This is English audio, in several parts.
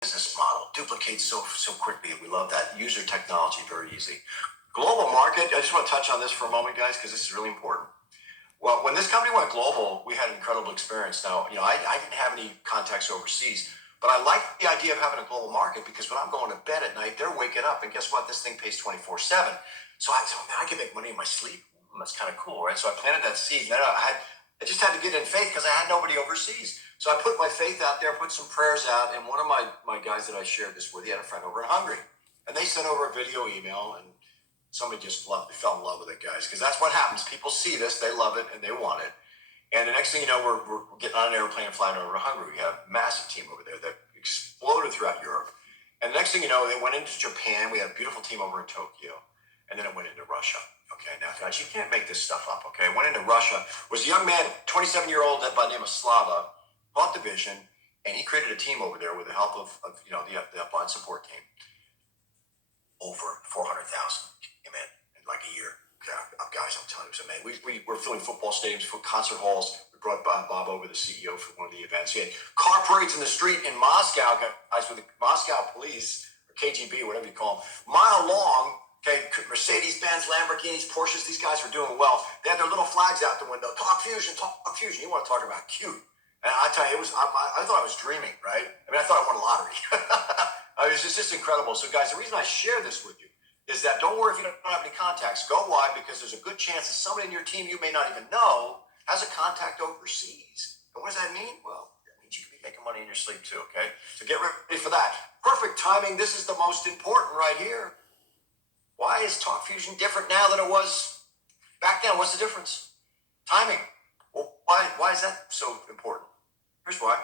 business model duplicates so quickly. We love that. User technology, very easy. Global market, I just want to touch on this for a moment, guys, because this is really important. Well, when this company went global, we had an incredible experience. Now, I didn't have any contacts overseas, but I like the idea of having a global market because when I'm going to bed at night, they're waking up, and guess what? This thing pays 24/7. So I thought, man, I can make money in my sleep. That's kind of cool, right? So I planted that seed. And then I just had to get in faith because I had nobody overseas. So I put my faith out there, put some prayers out, and one of my guys that I shared this with, he had a friend over in Hungary, and they sent over a video email, and somebody just fell in love with it, guys, because that's what happens. People see this, they love it, and they want it. And the next thing you know, we're getting on an airplane and flying over to Hungary. We have a massive team over there that exploded throughout Europe. And the next thing you know, they went into Japan. We had a beautiful team over in Tokyo. And then it went into Russia. Okay, now, guys, you can't make this stuff up, okay? It went into Russia. Was a young man, 27-year-old by the name of Slava, bought the vision, and he created a team over there with the help of the upline support team. Over 400,000 came in like a year. Guys, I'm telling you, it was amazing. We're filling football stadiums, concert halls. We brought Bob over, the CEO, for one of the events. He had car parades in the street in Moscow, guys, with the Moscow police, or KGB, whatever you call them, mile long. Okay, Mercedes-Benz, Lamborghinis, Porsches, these guys were doing well. They had their little flags out the window. Talk Fusion, Talk Fusion. You want to talk about cute. And I tell you, I thought I was dreaming, right? I mean, I thought I won a lottery. It was just incredible. So, guys, the reason I share this with you is that don't worry if you don't have any contacts. Go wide, because there's a good chance that somebody in your team you may not even know has a contact overseas. And what does that mean? Well, that means you can be making money in your sleep too, okay? So get ready for that. Perfect timing. This is the most important right here. Why is Talk Fusion different now than it was back then? What's the difference? Timing. Well, why is that so important? Here's why.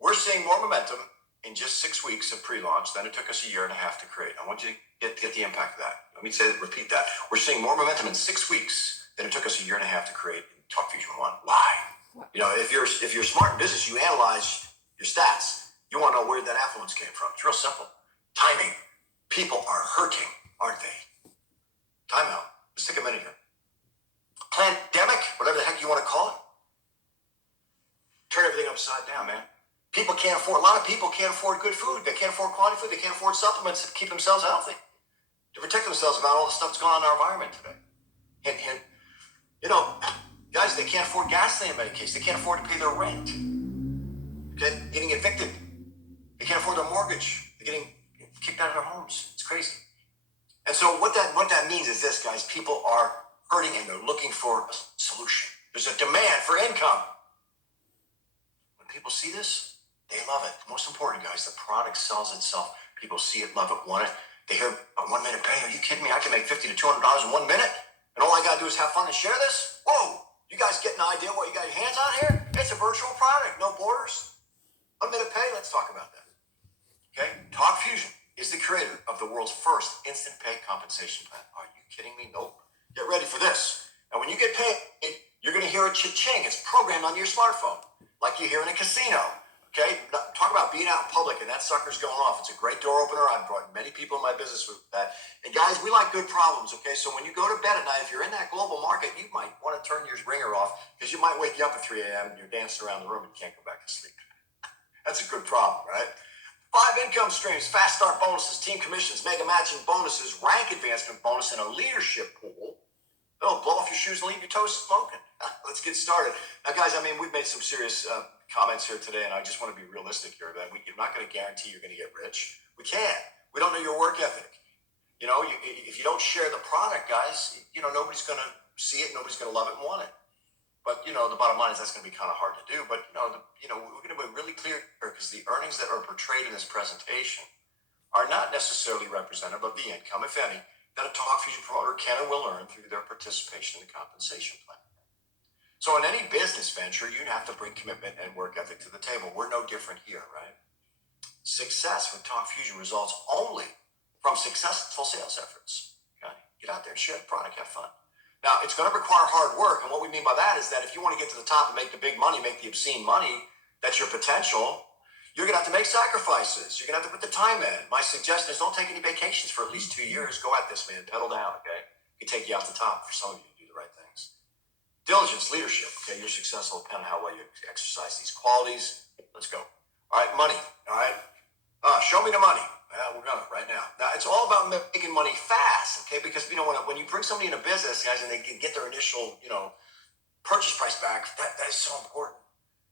We're seeing more momentum in just 6 weeks of pre-launch than it took us a year and a half to create. I want you to get the impact of that. Let me repeat that. We're seeing more momentum in 6 weeks than it took us a year and a half to create Talk Fusion One. Why? If you're smart in business, you analyze your stats. You want to know where that affluence came from. It's real simple. Timing. People are hurting, aren't they? Time out. Let's take a minute here. Pandemic, whatever the heck you want to call it. Turn everything upside down, man. A lot of people can't afford good food. They can't afford quality food. They can't afford supplements to keep themselves healthy, to protect themselves about all the stuff that's going on in our environment today. Hint, hint. Guys, they can't afford gasoline in many cases. They can't afford to pay their rent. Okay? Getting evicted. They can't afford their mortgage. They're getting kicked out of their homes. It's crazy. And so what that means is this, guys. People are hurting and they're looking for a solution. There's a demand for income. When people see this, they love it. Most important, guys, the product sells itself. People see it, love it, want it. They hear a 1 minute pay. Are you kidding me? I can make $50 to $200 in 1 minute, and all I got to do is have fun and share this? Whoa! You guys get an idea what you got your hands on here? It's a virtual product, no borders. 1 minute pay, let's talk about that. Okay? Talk Fusion is the creator of the world's first instant pay compensation plan. Are you kidding me? Nope. Get ready for this. And when you get paid, you're going to hear a cha-ching. It's programmed on your smartphone, like you hear in a casino. Okay, talk about being out in public and that sucker's going off. It's a great door opener. I've brought many people in my business with that. And guys, we like good problems, okay? So when you go to bed at night, if you're in that global market, you might want to turn your ringer off because you might wake you up at 3 a.m. and you're dancing around the room and you can't go back to sleep. That's a good problem, right? 5 income streams, fast start bonuses, team commissions, mega matching bonuses, rank advancement bonus, and a leadership pool. They'll blow off your shoes and leave your toes smoking. Let's get started. Now, guys, we've made some serious comments here today, and I just want to be realistic here that you're not going to guarantee you're going to get rich. We can't. We don't know your work ethic. If you don't share the product, guys, nobody's going to see it. Nobody's going to love it and want it. But, the bottom line is that's going to be kind of hard to do. But, we're going to be really clear here because the earnings that are portrayed in this presentation are not necessarily representative of the income, if any, that a Talk Fusion promoter can or will earn through their participation in the compensation plan. So in any business venture, you have to bring commitment and work ethic to the table. We're no different here, right? Success with Talk Fusion results only from successful sales efforts. Okay? Get out there and share the product, have fun. Now, it's going to require hard work, and what we mean by that is that if you want to get to the top and make the big money, make the obscene money, that's your potential, you're going to have to make sacrifices. You're going to have to put the time in. My suggestion is don't take any vacations for at least 2 years. Go at this, man. Pedal down, okay? It can take you out the top for some of you to do the right things. Diligence, leadership, okay? Your success will depend on how well you exercise these qualities. Let's go. All right, money. All right. Show me the money. We're gonna right now. Now it's all about making money fast, okay? Because when you bring somebody in a business, guys, and they can get their initial purchase price back, that is so important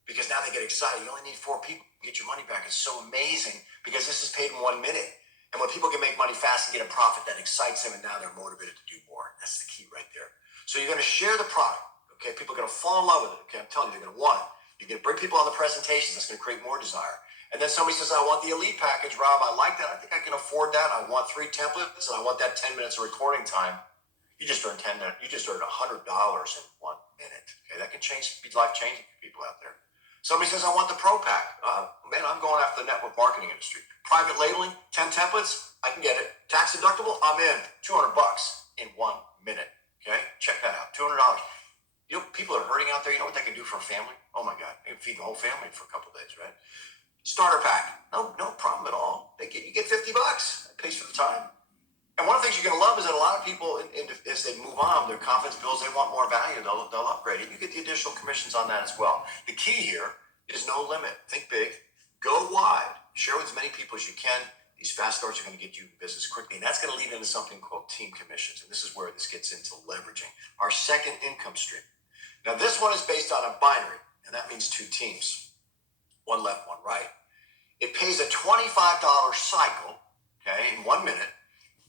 because now they get excited. You only need 4 people to get your money back. It's so amazing because this is paid in 1 minute. And when people can make money fast and get a profit, that excites them, and now they're motivated to do more. That's the key right there. So you're going to share the product, okay? People are going to fall in love with it, okay? I'm telling you, they're going to want it. You're going to bring people on the presentations. That's going to create more desire. And then somebody says, I want the elite package, Rob. I like that. I think I can afford that. I want 3 templates, and I want that 10 minutes of recording time. You just earned $100 in 1 minute. Okay, that can be life changing for people out there. Somebody says, I want the Pro Pack. Man, I'm going after the network marketing industry. Private labeling, 10 templates, I can get it. Tax deductible, I'm in. $200 in 1 minute. Okay, check that out. $200. People are hurting out there. You know what they can do for a family? Oh my God, they can feed the whole family for a couple of days, right? Starter pack, no problem at all. You get $50. It pays for the time. And one of the things you're going to love is that a lot of people, as they move on, their confidence builds, they want more value, they'll upgrade it. You get the additional commissions on that as well. The key here is no limit. Think big, go wide, share with as many people as you can. These fast starts are going to get you business quickly, and that's going to lead into something called team commissions. And this is where this gets into leveraging our second income stream. Now, this one is based on a binary, and that means 2 teams, one left, one right. It pays a $25 cycle, okay, in 1 minute.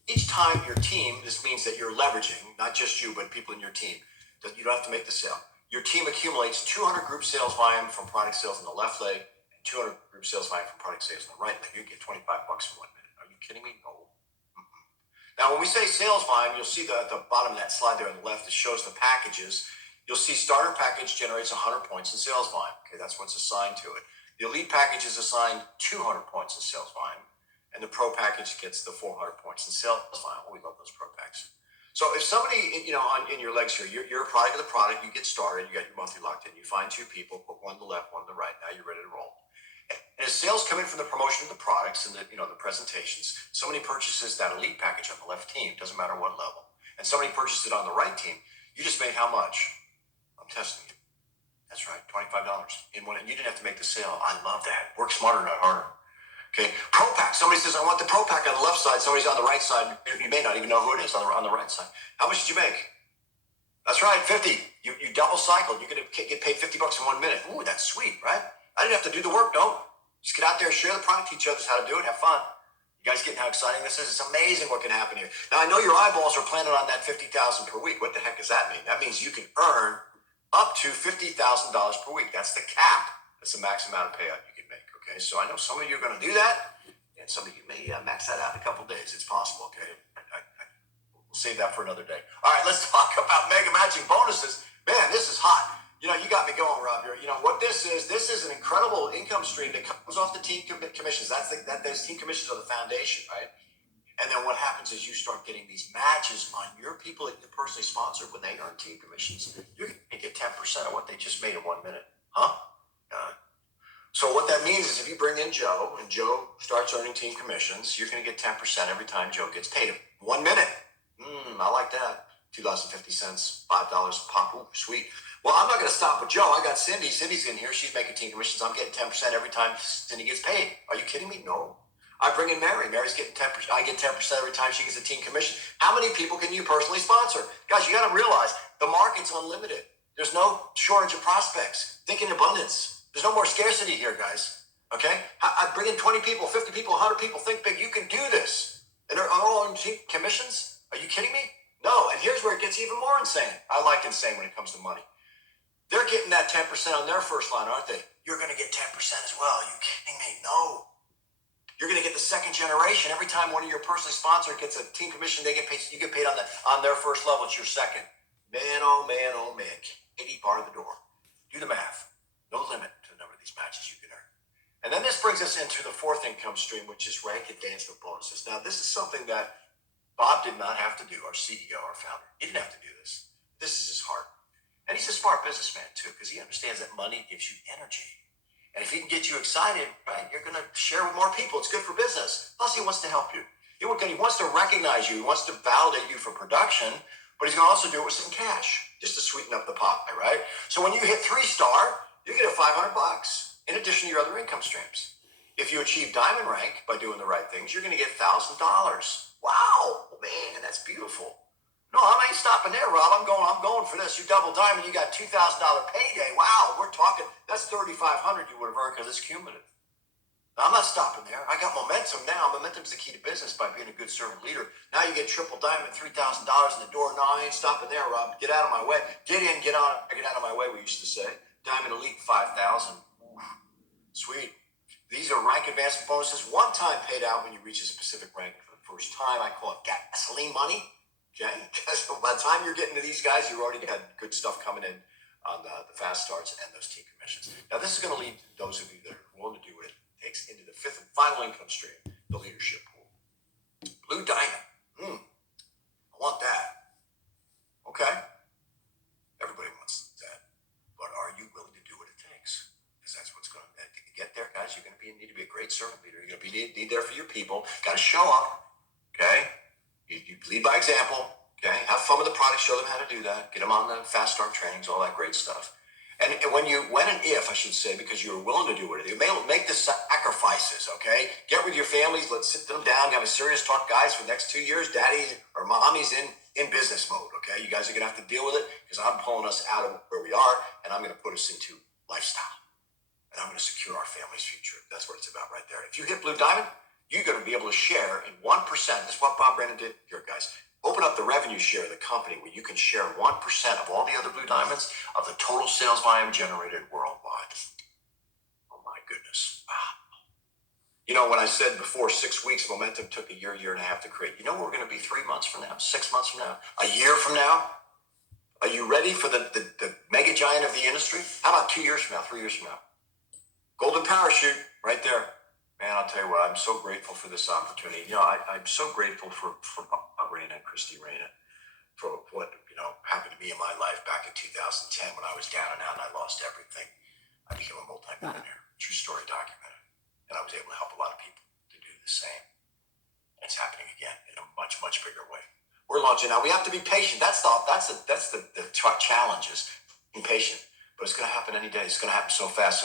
Each time your team, this means that you're leveraging, not just you, but people in your team, that you don't have to make the sale. Your team accumulates 200 group sales volume from product sales in the left leg and 200 group sales volume from product sales in the right leg. You get $25 in 1 minute. Are you kidding me? No. Now, when we say sales volume, you'll see the bottom of that slide there on the left, it shows the packages. You'll see starter package generates 100 points in sales volume. Okay, that's what's assigned to it. The elite package is assigned 200 points in sales volume, and the pro package gets the 400 points in sales volume. Oh, we love those pro packs. So if somebody, in your legs here, you're a product of the product, you get started, you got your monthly locked in, you find 2 people, put one to the left, one to the right, now you're ready to roll. And as sales come in from the promotion of the products and the presentations, somebody purchases that elite package on the left team, doesn't matter what level, and somebody purchases it on the right team, you just made how much? I'm testing you. That's right, $25 in 1, and you didn't have to make the sale. I love that. Work smarter, not harder. Okay, Pro Pack. Somebody says, I want the Pro Pack on the left side. Somebody's on the right side. You may not even know who it is on the right side. How much did you make? That's right, 50. You double cycled. You're going to get paid $50 in 1 minute. Ooh, that's sweet, right? I didn't have to do the work, no. Just get out there, share the product, teach others how to do it, have fun. You guys getting how exciting this is? It's amazing what can happen here. Now, I know your eyeballs are planted on that $50,000 per week. What the heck does that mean? That means you can earn up to $50,000 per week. That's the cap. That's the max amount of payout you can make. Okay, so I know some of you are going to do that, and some of you may max that out in a couple of days. It's possible. Okay, we'll save that for another day. All right, let's talk about mega matching bonuses. Man, this is hot. You got me going, Rob. Here, what this is. This is an incredible income stream that comes off the team commissions. Those team commissions are the foundation, right? And then what happens is you start getting these matches on your people that you personally sponsored when they earn team commissions. You're going to get 10% of what they just made in 1 minute. Huh? So what that means is if you bring in Joe and Joe starts earning team commissions, you're going to get 10% every time Joe gets paid. 1 minute. I like that. $2.50, $5 pop. Ooh, sweet. Well, I'm not going to stop with Joe. I got Cindy. Cindy's in here. She's making team commissions. I'm getting 10% every time Cindy gets paid. Are you kidding me? No. I bring in Mary. Mary's getting 10%. I get 10% every time she gets a team commission. How many people can you personally sponsor? Guys, you got to realize the market's unlimited. There's no shortage of prospects. Think in abundance. There's no more scarcity here, guys. Okay? I bring in 20 people, 50 people, 100 people. Think big. You can do this. And they're all on team commissions? Are you kidding me? No. And here's where it gets even more insane. I like insane when it comes to money. They're getting that 10% on their first line, aren't they? You're going to get 10% as well. Are you kidding me? No. You're going to get the second generation. Every time one of your personally sponsored gets a team commission, they get paid. You get paid on their first level. It's your second. Man, oh man, oh man. 80 bar the door. Do the math. No limit to the number of these matches you can earn. And then this brings us into the fourth income stream, which is rank advancement bonuses. Now, this is something that Bob did not have to do, our CEO, our founder. He didn't have to do this. This is his heart. And he's a smart businessman, too, because he understands that money gives you energy. And if he can get you excited, right, you're going to share with more people. It's good for business. Plus, he wants to help you. He wants to recognize you. He wants to validate you for production, but he's going to also do it with some cash just to sweeten up the pie, right? So when you hit 3-star, you get a $500 in addition to your other income streams. If you achieve diamond rank by doing the right things, you're going to get $1,000. Wow, man, that's beautiful. No, I ain't stopping there, Rob. I'm going for this. You double diamond, you got $2,000 payday. Wow, we're talking. That's $3,500 you would have earned because it's cumulative. Now, I'm not stopping there. I got momentum now. Momentum's the key to business by being a good servant leader. Now you get triple diamond, $3,000 in the door. No, I ain't stopping there, Rob. Get out of my way. Get in, get on, get out of my way, we used to say. Diamond Elite 5,000. Sweet. These are rank advancement bonuses, one time paid out when you reach a specific rank for the first time. I call it gasoline money. Okay, because by the time you're getting to these guys, you already got good stuff coming in on the fast starts and those team commissions. Now, this is going to lead those of you that are willing to do what it takes into the fifth and final income stream, the leadership pool. Blue Diamond. I want that. Okay. Everybody wants that. But are you willing to do what it takes? Because that's what's going to get there, guys. You're going to need to be a great servant leader. You're going to need there for your people. Got to show up. Okay. You lead by example, okay? Have fun with the product, show them how to do that, get them on the fast start trainings, all that great stuff. And when and if, I should say, because you're willing to do it, make the sacrifices, okay? Get with your families, let's sit them down, have a serious talk, guys, for the next 2 years, daddy or mommy's in business mode, okay? You guys are gonna have to deal with it because I'm pulling us out of where we are and I'm gonna put us into lifestyle. And I'm gonna secure our family's future. That's what it's about right there. If you hit Blue Diamond, you're going to be able to share in 1%. That's what Bob Brandon did here, guys. Open up the revenue share of the company where you can share 1% of all the other Blue Diamonds of the total sales volume generated worldwide. Oh, my goodness. Wow. You know, when I said before 6 weeks, momentum took a year and a half to create. You know where we're going to be 3 months from now, 6 months from now, a year from now? Are you ready for the mega giant of the industry? How about 2 years from now, 3 years from now? Golden parachute right there. Man, I'll tell you what, I'm so grateful for this opportunity. You know, I'm so grateful for Bob Reyna and Christy Reyna for what, happened to me in my life back in 2010 when I was down and out and I lost everything. I became a multi-millionaire. True story documented. And I was able to help a lot of people to do the same. And it's happening again in a much, much bigger way. We're launching now. We have to be patient. That's the challenge is being patient. But it's going to happen any day. It's going to happen so fast. So